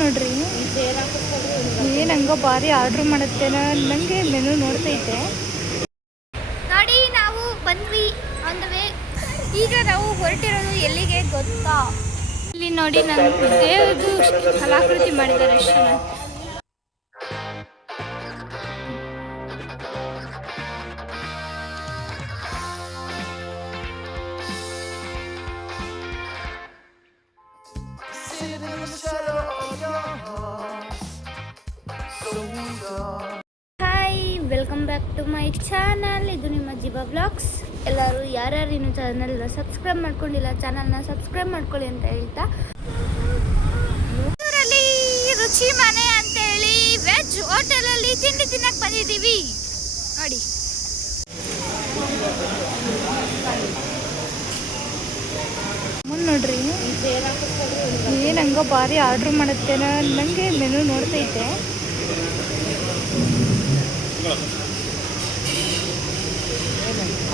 ನೋಡ್ರಿ ಏನಂಗ ಭಾರಿ ಆರ್ಡ್ರ್ ಮಾಡುತ್ತೇನೆ ನಂಗೆ ಮೆನು ನೋಡ್ತೈತೆ ನೋಡಿ. ನಾವು ಬಂದ್ವಿ ಆನ್ ದ ವೇ. ಈಗ ನಾವು ಹೊರಟಿರೋದು ಎಲ್ಲಿಗೆ ಗೊತ್ತಾ? ಇಲ್ಲಿ ನೋಡಿ ನನ್ನ ದೇವ್ರದ್ದು ಕಲಾಕೃತಿ ಮಾಡಿದ್ದಾರೆ ಎಷ್ಟು ಜನ. Hi, welcome back to my channel. ಇದು ನಿಮ್ಮ ಜಿಬಾ ವ್ಲಾಗ್ಸ್. ಎಲ್ಲರೂ ಯಾರ್ಯಾರು ಇನ್ನೂ ಚಾನಲ್ನ ಸಬ್ಸ್ಕ್ರೈಬ್ ಮಾಡ್ಕೊಂಡಿಲ್ಲ ಚಾನಲ್ನ ಸಬ್ಸ್ಕ್ರೈಬ್ ಮಾಡ್ಕೊಳ್ಳಿ ಅಂತ ಹೇಳ್ತಾ, ಊರಲ್ಲಿ ರುಚಿ ಮನೆ ಅಂತೇಳಿ ವೆಜ್ ಹೋಟೆಲಲ್ಲಿ ತಿಂಡಿ ತಿನ್ನಕ್ಕೆ ಬಂದಿದ್ದೀವಿ ನೋಡಿ. ನೋಡ್ರಿ ಏನಂಗ ಭಾರಿ ಆರ್ಡ್ರ್ ಮಾಡುತ್ತೇನೆ ನಂಗೆ ಮೆನು ನೋಡ್ತೈತೆ.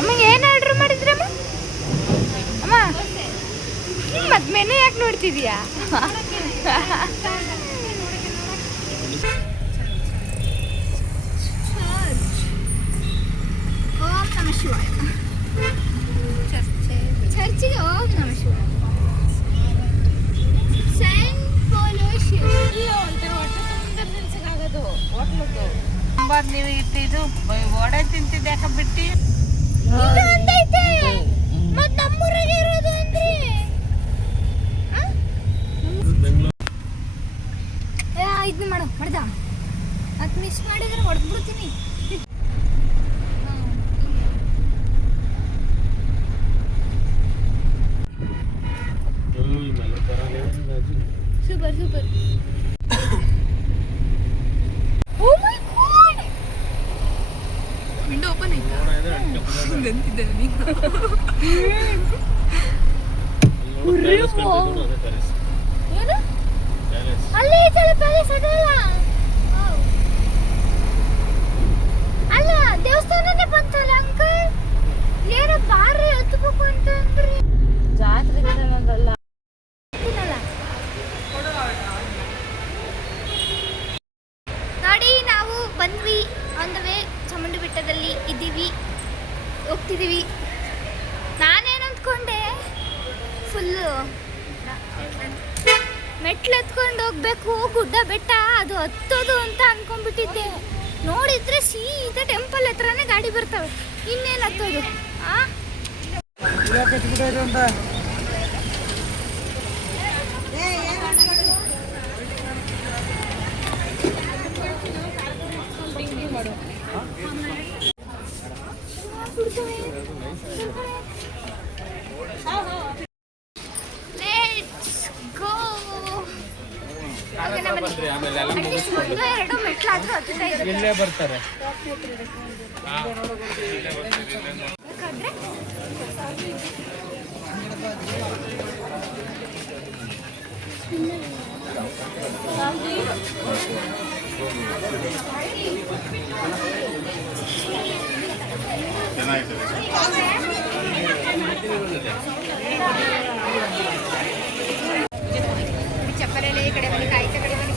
ಅಮ್ಮಗೆ ಏನು ಆರ್ಡ್ರ್ ಮಾಡಿದ್ರಮ್ಮ? ಅಮ್ಮ ಮತ್ತೆ ಮೆನು ಯಾಕೆ ನೋಡ್ತಿದ್ಯಾ? ಓಂ ನಮಃ ಶಿವಾಯ. ಚರ್ಚಿಗೆ ಓಂ ನಮಃ ಶಿವಾಯ. ನೀವು ಇಟ್ಟಿದ್ದು ವಡೆ ತಿಂತಿದ್ದೆ ಯಾಕೆ ಬಿಟ್ಟು ನಮ್ಮೂರಾಗೆ ಇರೋದು ಅಂದ್ರೆ ಇದನ್ನ ಮಾಡು ಹೊಡೆದ ಅದು ಮಿಸ್ ಮಾಡಿದ್ರೆ ಹೊಡೆದ್ಬಿಡ್ತೀನಿ. Super super. Oh my God, window open ಆಯ್ತಾ? ಗಂತಿದ್ದೆ ನೀನು. ಏನು ಅಲ್ಲಿ ಐತಲ್ಲ ಪ್ಯಾಲೇಸ್? ಅದಲ್ಲ ಅಲ್ಲ, ದೇವಸ್ಥಾನನೇ ಬಂತಲ್ಲ ಅಂಕಲ್. ಏನೋ ಬಾರಿ ಹತ್ಬೇಕು ಅಂತ ಅಂದ್ರಿ. ಜಾತ್ರೆ ನೋಡಿ, ನಾವು ಬಂದ್ವಿ ಆನ್ ದ ವೇ. ಚಾಮುಂಡಿ ಬೆಟ್ಟದಲ್ಲಿ ಇದ್ದೀವಿ, ಹೋಗ್ತಿದ್ದೀವಿ. ನಾನೇನು ಅಂದ್ಕೊಂಡೆ ಫುಲ್ಲು ಮೆಟ್ಲು ಎತ್ಕೊಂಡು ಹೋಗ್ಬೇಕು, ಗುಡ್ಡ ಬೆಟ್ಟ ಅದು ಹತ್ತೋದು ಅಂತ ಅನ್ಕೊಂಡ್ಬಿಟ್ಟಿದ್ದೆ. ನೋಡಿದ್ರೆ ಸೀದಾ ಟೆಂಪಲ್ ಹತ್ರನೇ ಗಾಡಿ ಬರ್ತವೆ, ಇನ್ನೇನು ಹತ್ತೋದು? ಎರಡು ಮೆಟ್ಲಾದ್ರೂ ಹತ್ತುತ್ತಾ ಇಲ್ಲೇ ಬರ್ತಾರೆ. ಚಪ್ಪರಲ್ಲೇ ಈ ಕಡೆ ಬನ್ನಿ, ಕಾಯ್ತ ಕಡೆ ಬನ್ನಿ.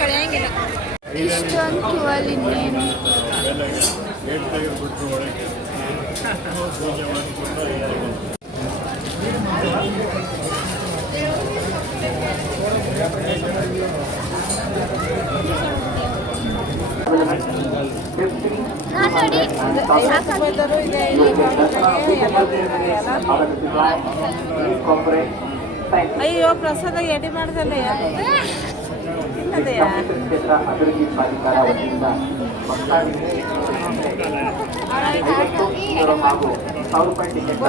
ಕಳೆಯಂಗಿಲ್ಲ ಇಷ್ಟೊಂದು ಅಲ್ಲಿ ಇನ್ನೇನು. ಅಯ್ಯೋ ಪ್ರಸಾದ ಎಡಿ ಮಾಡ್ದಲ್ಲ ಅಭಿವೃದ್ಧಿ ಪ್ರಾಧಿಕಾರ ವತಿಯಿಂದ ಹಾಗೂ 1000 ರೂಪಾಯಿ ಟಿಕೆಟ್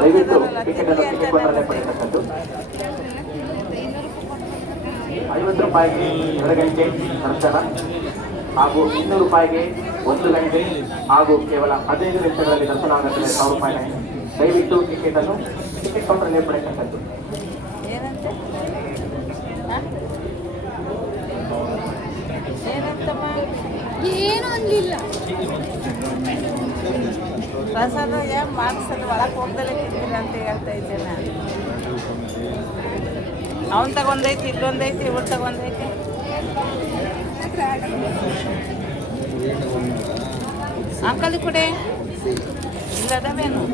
ದಯವಿಟ್ಟು ಟಿಕೆಟ್ ಅನ್ನು ಟಿಕೆಟ್ ಪಡೆಯತಕ್ಕದ್ದು. 50 ರೂಪಾಯಿಗೆ 2 ಗಂಟೆ ದರ್ಶನ ಹಾಗೂ 200 ರೂಪಾಯಿಗೆ 1 ಗಂಟೆ ಹಾಗೂ ಕೇವಲ 15 ನಿಮಿಷಗಳಲ್ಲಿ ದರ್ಶನ ಆಗುತ್ತದೆ. 1000 ರೂಪಾಯಿ. ದಯವಿಟ್ಟು ಟಿಕೆಟ್ ಅನ್ನು ಟಿಕೆಟ್ ಕೌಂಟರ್ನಲ್ಲಿ ಪಡೆಯತಕ್ಕದ್ದು. ಏನಂತಮ್ಮ ಏನು ಅನ್ಲಿಲ್ಲ. ಪ್ರಸಾದ ಮಾಡಿಸಲು ಒಳಗೆ ಹೋಗ್ದಲ್ಲೇ ತಿಂತೀರ ಅಂತ ಹೇಳ್ತಾ ಇದ್ದೆ ನಾನು. ಅವನ್ ತಗೊಂಡೈತಿ, ಇಲ್ಲೊಂದೈತಿ, ಇವ್ರು ತಗೊಂಡೈತಿ. ಅಂಕಲ್ ಕೊಡೆ ಇಲ್ಲದವೇನು?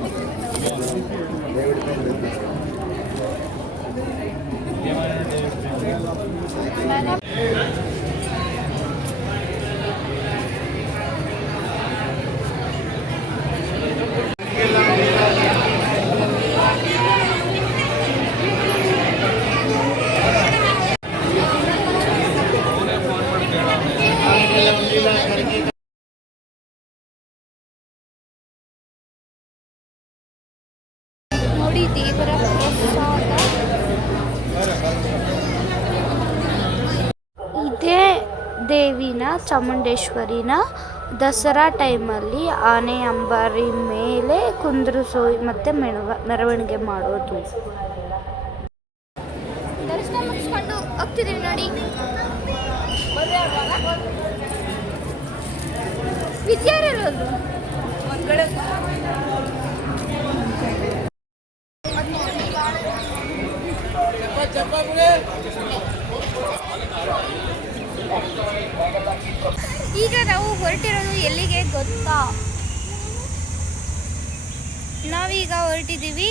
ನೋಡಿ ದೇವರ ಪ್ರಸಾದ. ಇದೇ ದೇವಿನ ಚಾಮುಂಡೇಶ್ವರಿನ ದಸರಾ ಟೈಮಲ್ಲಿ ಆನೆ ಅಂಬಾರಿ ಮೇಲೆ ಕುಂದ್ರಿಸೋ ಮತ್ತು ಮೆರವಣಿಗೆ ಮಾಡೋದು. ದರ್ಶನ ಮುಗಿಸ್ಕೊಂಡು ಹೋಗ್ತಿದ್ದೀವಿ ನೋಡಿ. ವಿದ್ಯಾರ್ಥಿಗಳು ಈಗ ನಾವು ಹೊರಟಿರೋದು ಎಲ್ಲಿಗೆ ಗೊತ್ತಾ? ನಾವೀಗ ಹೊರಟಿದ್ದೀವಿ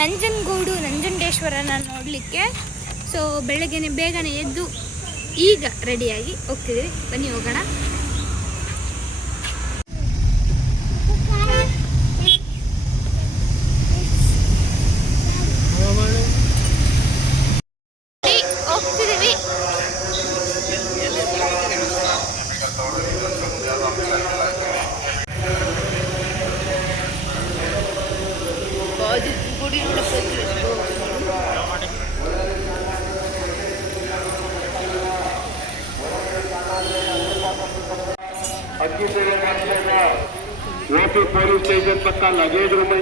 ನಂಜನಗೂಡು ನಂಜುಂಡೇಶ್ವರನ ನೋಡಲಿಕ್ಕೆ. ಸೊ ಬೇಗನೆ ಎದ್ದು ಈಗ ರೆಡಿಯಾಗಿ ಹೋಗ್ತಿದ್ದೀವಿ. ಬನ್ನಿ ಹೋಗೋಣ. ಹೋಗ್ತಿದ್ದೀವಿ. AP पोलीस स्टेशन पक्का लगेज रूम है.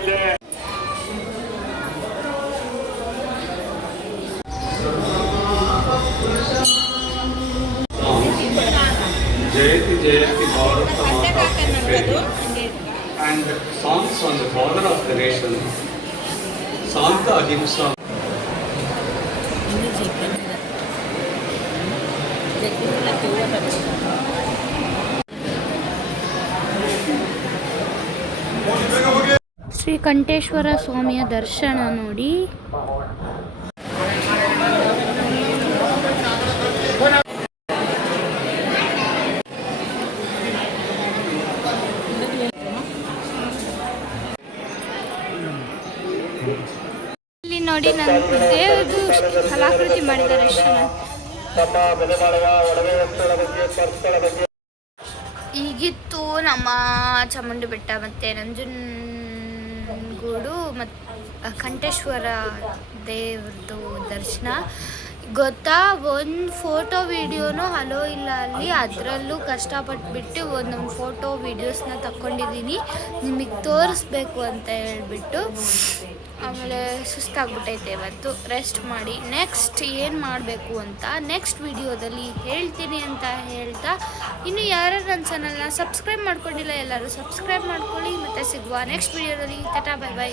Jayati Jayati Bharat Mata and songs on the border of the nation. Santa Ahimsa. Shri Kantheshwara ಸ್ವಾಮಿಯ ದರ್ಶನ ನೋಡಿ. ಇಲ್ಲಿ ನೋಡಿ ನನ್ನ ದೇವ್ರದ್ದು ಕಲಾಕೃತಿ ಮಾಡಿದ್ದಾರೆ ಎಷ್ಟು ಚೆನ್ನಾಗಿ. ಈಗಿತ್ತು ನಮ್ಮ ಚಾಮುಂಡಿ ಬೆಟ್ಟ ಮತ್ತು ನಂಜನಗೂಡು ಮತ್ತು ಕಂಠೇಶ್ವರ ದೇವ್ರದ್ದು ದರ್ಶನ. ಗೊತ್ತಾ, ಒಂದು ಫೋಟೋ ವೀಡಿಯೋನೂ ಹಲೋ ಇಲ್ಲ ಅಲ್ಲಿ. ಅದರಲ್ಲೂ ಕಷ್ಟಪಟ್ಬಿಟ್ಟು ಒಂದೊಂದು ಫೋಟೋ ವೀಡಿಯೋಸ್ನ ತಗೊಂಡಿದ್ದೀನಿ ನಿಮಗೆ ತೋರಿಸ್ಬೇಕು ಅಂತ ಹೇಳ್ಬಿಟ್ಟು. ಆಮೇಲೆ ಸುಸ್ತಾಗ್ಬಿಟ್ಟೈತೆ ಇವತ್ತು, ರೆಸ್ಟ್ ಮಾಡಿ ನೆಕ್ಸ್ಟ್ ಏನು ಮಾಡಬೇಕು ಅಂತ ನೆಕ್ಸ್ಟ್ ವಿಡಿಯೋದಲ್ಲಿ ಹೇಳ್ತೀನಿ ಅಂತ ಹೇಳ್ತಾ, ಇನ್ನು ಯಾರು ನನ್ನ ಚಾನಲ್ನ ಸಬ್ಸ್ಕ್ರೈಬ್ ಮಾಡ್ಕೊಂಡಿಲ್ಲ ಎಲ್ಲರೂ ಸಬ್ಸ್ಕ್ರೈಬ್ ಮಾಡ್ಕೊಳ್ಳಿ. ಮತ್ತು ಸಿಗುವ ನೆಕ್ಸ್ಟ್ ವಿಡಿಯೋದಲ್ಲಿ. Tata, bye bye.